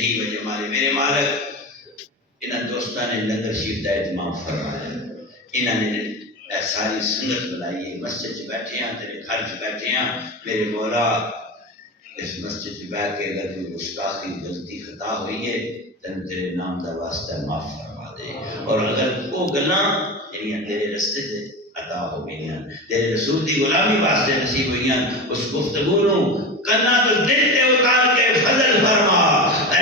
نہیں وجہ مالے میرے مالک انہاں دوستاں نے لنگر شریف دا اہتمام فرمایا، انہاں نے ساری سنگت بلائی ہے، مسجد چ بیٹھے ہیں، تیرے گھر چ بیٹھے ہیں، میرے مولا اس مسجد چ بیٹھ کے اگر کوئی گستاخی غلطی خطا ہوئی ہے تین تیرے نام دا واسطہ معاف فرما دے، اور اگر وہ گلاں جڑیاں تیرے رستے تے عطا ہو گئی ہیں، تیرے رسول دی غلامی واسطے نصیب ہوئی ہیں، اس گفتگو نو کنا تو دل تے اتار کے فضل فرما،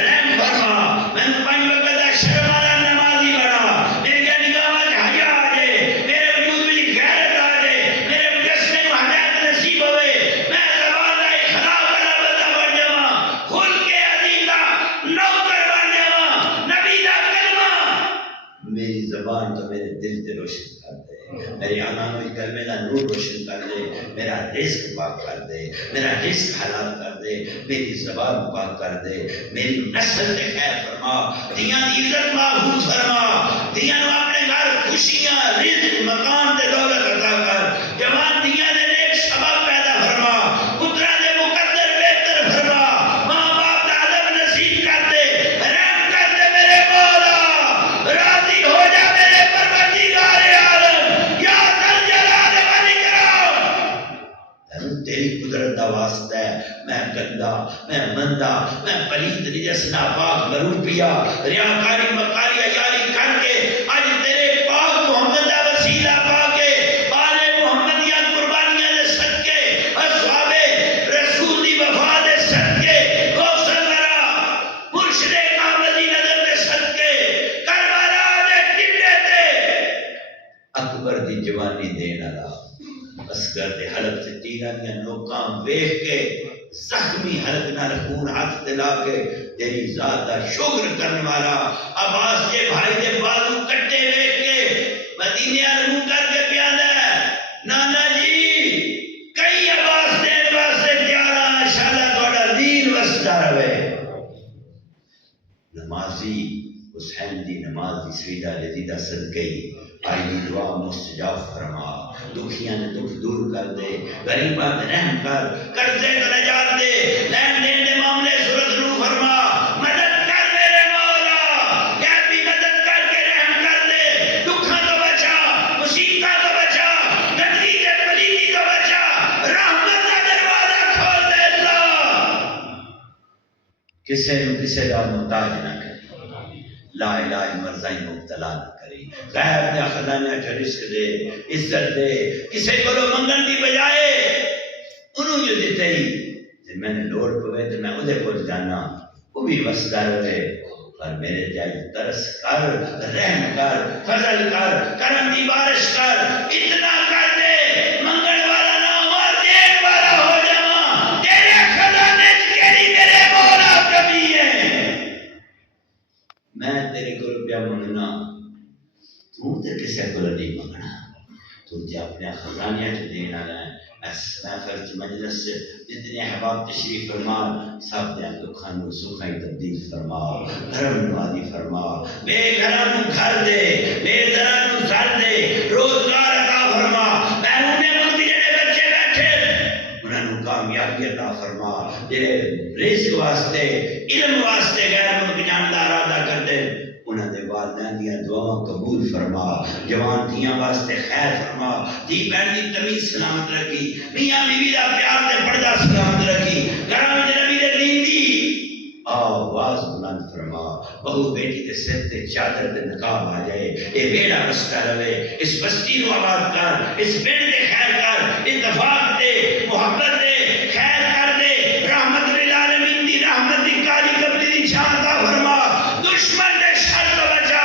رحم فرما، میں پنج وقت دا شرم والا نمازی بنا، میری نگاہ وچ حیا آ جائے، میرے وجود وچ غیرت آ جائے، میرے مجسمے نو ہدایت نصیب ہوئے، میں زبان دا اخلاق والا بندہ بن جاواں، خلق عظیم دا نوکر بن جاواں، نبی دا کلمہ میری زبان تو میرے دل تے روشن کر دے، میری آنکھوں میں کلمے کا نور روشن کر دے، میرا رزق پاک کر دے، میرا رزق حلال کر دے، میری زبان پاک کر دے، میری نسل تے خیر فرما، دیاں دی عزت محفوظ فرما، دیاں نو اپنے گھر خوشیاں رزق مکان تے دولت عطا کر، جوان دیاں دے نیک سبب پیدا فرما، پتراں دے مقدر بہتر فرما، ماں باپ دا ادب نصیب کر دے، رحم کر دے میرے مولا، راضی ہو جا میرے پروردگار عالم، یا ذل جلال والاکرام۔ تیری قدرت دا واسطہ ہے، میں گندا، میں مندہ، میں پلیت نجس ناپاک مرور پیا، ریاکاری مکاری عیاری کر کے اج تیرے پاک محمد دا وسیلہ پا کے آل محمدیہ قربانیاں دے صدقے، اصحاب رسول دی وفا دے صدقے، غوث الورا مرشد کامل دی نظر دے صدقے، کربلا دے ٹڈے تے اکبر دی جوانی دین والا، اصغر دے حلق سے تیرہ دیا نوکاں ویخ کے زخمی حلق نال خون ہاتھ دلا کے تیری ذات دا شکر کرنے والا، عباس کے بھائی دے بازو کٹے ویخ کے مدینے منہ کر کے پیادا ہے، نانا جی کئی عباس دے واسطے تیارا انشاءاللہ تھوڑا دین وسدا رہے۔ نمازی حسین دی نماز دی سجدہ لذیدہ صدقے آئی دی دعا مستجاب فرما، دکھیاں نے دکھ دور کر دے، غریباں نے رحم کر، قرضے کو نجات دے، لین دین دے معاملے صورت رو فرما، مدد کر میرے مولا، غیبی مدد کر کے رحم کر دے، دکھاں تو بچا، مصیبتاں تو بچا، گندگی تے پلیتی تو بچا، رحمت دا دروازہ کھول دے اللہ، کسے نو کسے دا محتاج نہ کرے، لا الہ مرضائی مبتلا نہ کرے، غیب دے خزانے چ رزق دے، عزت دے، کسے کو منگن دی بجائے انہوں جو دیتے ہی میں نے لوڑ پوے تو میں ادھے کو جانا، وہ بھی وسدا رہے، پر میرے جائے ترس کر، رحم کر، فضل کر، کرم دی بارش کر، اتنا کر دے منگن والا نہ ہوا دین والا ہو جاواں، تیرے خزانے چ کیڑی میرے مولا کمی ہے، میں تیرے کو روپیہ منگنا، تو تے کسے کو نہیں منگنا، تو تے اپنے خزانے چ دینا ہے۔ اس محفل کی مجلس سے جتنے احباب تشریف فرما، سب دے دکھاں نو سکھائی تبدیل فرما، گھرم نوازی فرما، بے گھراں نو گھر دے، بے زراں نو زر دے، روزگار عطا فرما، بیرون ملک جڑے بچے بیٹھے انہاں نو کامیابی عطا فرما، جڑے رزق واسطے علم واسطے غیر ملک جان دا ارادہ کردے انہاں دے والدین دیاں دعاواں قبول فرما، جوان دیاں واسطے خیر فرما، دی بہن دی تمیز سلامت رکھی، میاں بیوی دا پیار تے پردہ سلامت رکھی، گھراں وچ نبی دے دین دی آواز بلند فرما، بہو بیٹی دے سر تے چادر تے نقاب آ جائے، اے بیڑا بستا رہے، اس بستی نو آباد کر، اس پنڈ دے خیر کر، اتفاق دے، محبت دے، خیر کر دے، رحمت للعالمین دی رحمت دی کالی قبلی دی چھاں عطا فرما، دشمن دے شر تو بچا،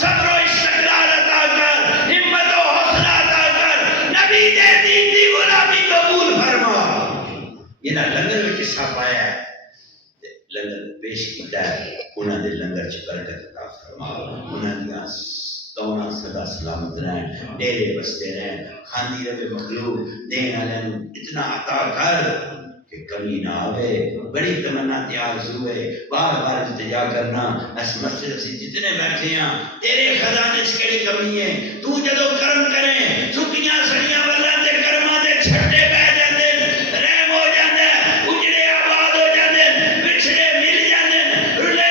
صبر و استقلال عطا کر، ہمت و حوصلہ عطا کر، نبی دے دین دی غلامی قبول فرما۔ یہ نہ لنگر وچ حصہ پایا ہے، لنگر پیش کیتا ہے، انہاں دے لنگر چ برکت عطا فرما، انہاں دیاں تونا سدا سلامت رہن، ڈیرے بستے رہن، کھاندی رہے مخلوق، دین والے اتنا عطا کر کہ کمی نہ آوے، بڑی تمنا تے آرزو ہے، بار بار التجا کرنا، اس مسجد سے جتنے بیٹھے ہیں تیرے خزانے چ کیڑی کمی ہے، تو جدو کرم کریں سکیاں سڑیاں ولاں تے کرماں دے چھٹے پہ جاندے، رحم ہو جاندا، اجڑے آباد ہو جاندے، بچھڑے مل جاندے، رلے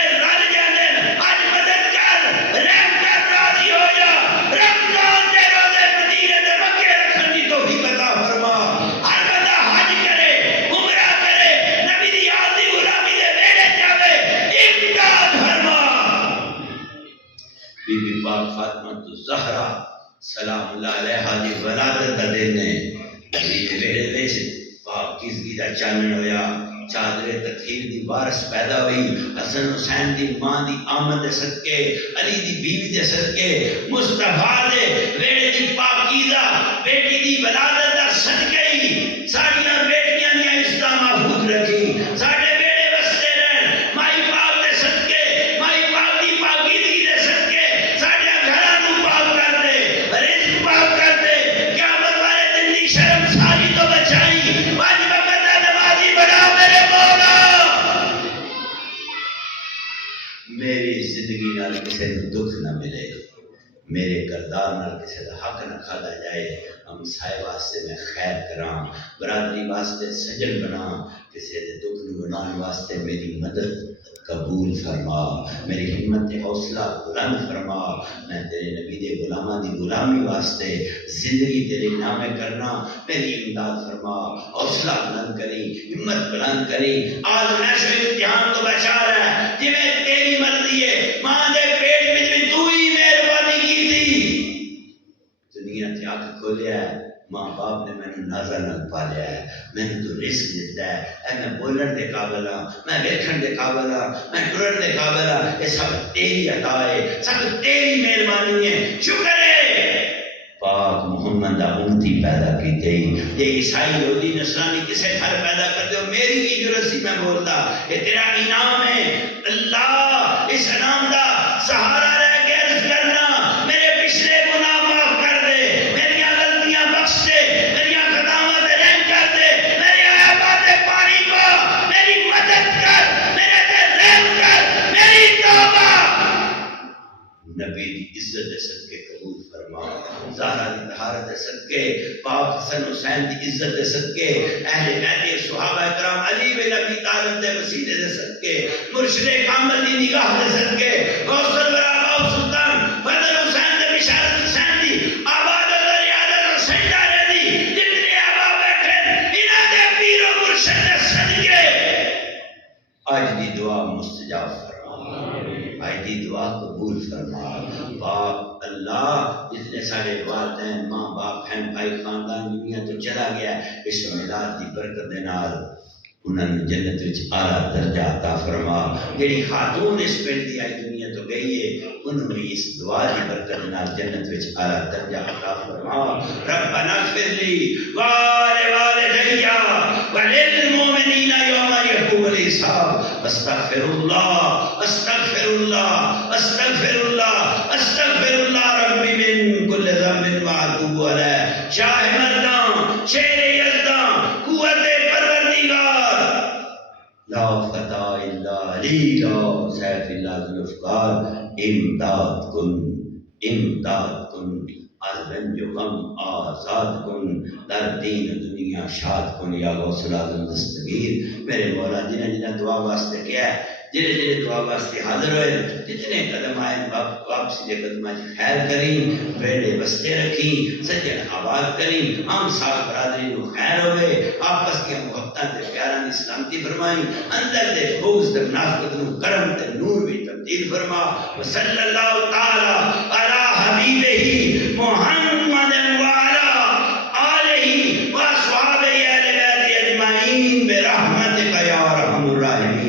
پاک فاطمہ الزہرا سلام اللہ علیہا دی ولادت دا دن ہے نبی دے ویڑے وچ پاکیزگی دا چانن ہویا چادر تطہیر دی وارث پیدا ہوئی حسن حسین دی ماں دی آمد دے صدقے علی دی بیوی دے صدقے مصطفیٰ دے ویڑے دی پاکیزہ بیٹی دی ولادت دا صدقے ہی ساڑیاں بیٹیاں دی عزت محفوظ رکھی ساڑے بیڑے وستے رہن مائی پاک دے صدقے مائی پاک دی پاکیزگی دے صدقے ساڑے گھراں نوں پاک کر دے رزق پاک کر دے قیامت والے دن دی شرم ساری تو بچائی میری زندگی نال کسی کو دکھ نہ ملے میرے کردار نال کسی کا حق نہ کھادا جائے ہم سائے واسطے میں خیر کراں برادری واسطے سجن بنا کسی دے دکھ نو منان واسطے میری مدد قبول فرما میری ہمت حوصلہ بلند فرما میں تیرے نبی دے غلاماں دی غلامی واسطے زندگی تیرے نامے کرنا میری امداد فرما حوصلہ بلند کری ہمت بلند کری آج میں شو امتحان تو بچا رہا ہے جی میں تیری مرضی ہے ماں دے پیٹ میں تو ہی مہربانی کی تھی دنیا تے آنکھ کھولیا ہے ماں باپ نے میں نے نازا نال پالیا ہے میں نے تو رزق دیتا ہے اے میں بولن دے قابل ہاں میں ویکھن دے قابل ہاں میں ٹرن دے قابل ہاں یہ سب تیری عطا ہے سب تیری مہربانی ہے شکر ہے پاک محمد دا امتی پیدا کی گئی یہ عیسائی یہودی نصرانی کسے گھر پیدا کر دے میری کی ضرورت سی میں بولتا یہ تیرا انعام ہے اللہ اس انعام دا سہارا رہ کے عرض کرنا میرے پچھلے گناہ معاف کر دے میری غلطیاں بخش دے میری خطاواں تے رحم کر دے میری عیبات پانی کو میری مدد کر میرے تے رحم کر میری توبہ نبی دی عزت دے صدقے قبول فرما زہرا دی طہارت دے صدقے پاک حسن حسین دی عزت دے صدقے اہل بیت صحابہ کرام علی بن ابی طالب دے وسیلے دے صدقے مرشد کامل دی نگاہ دے صدقے غوث الورا غوث سلطان فضل حسین دے بشارت حسین دی عبادت و ریاضت و سجدہ دی جتنے احباب بیٹھے انہاں دے پیر و مرشد دے صدقے آج دی دعا مستجاب فرما آج دی دعا قبول فرما باپ اللہ جتنے سارے والدین ماں باپ بہن بھائی خاندان دنیا تو چلا گیا اس میلاد دی برکت دے نال انہوں نے جنت وچ اعلیٰ درجہ عطا فرما جڑی خاتون اس پنڈ دی آئی دنیا تو گئی ہے انہوں نے اس دعا دی برکت نال جنت وچ اعلیٰ درجہ عطا فرما ربنا اغفر لی ولوالدی وللمؤمنین یوم یقوم الحساب استغفر اللہ استغفر اللہ استغفر اللہ استغفر اللہ ربی من کل ذنب واتوب علیہ شاہ مردان شیر یزدان قوت پروردگار لا فتح الا علی لا سیف اللہ ذوالفقار امداد کن از رنج و غم آزاد کن در دین دنیا شاد کن یا غوث العظم دستگیر میرے مولا جنہیں دعا واسطے کیا ہے جنہیں دعا واسطے حاضر ہوئے جتنے قدم آئے واپسی دے قدمہ جی خیر کریں بیڑے بستے رکھیں سجن آباد کریں ہم ساتھ برادری کو خیر ہوئے آپس کے محبتاں تے پیاراں دی سلامتی فرمائیں اندر دے بغض تے منافقت نو کرم تے نور بھی تبدیل فرما وصلی اللہ تعالی علی حبیبہ محمد وعلی آلہ واصحابہ اہل بیت اجمعین برحمتک یا ارحم الراحمین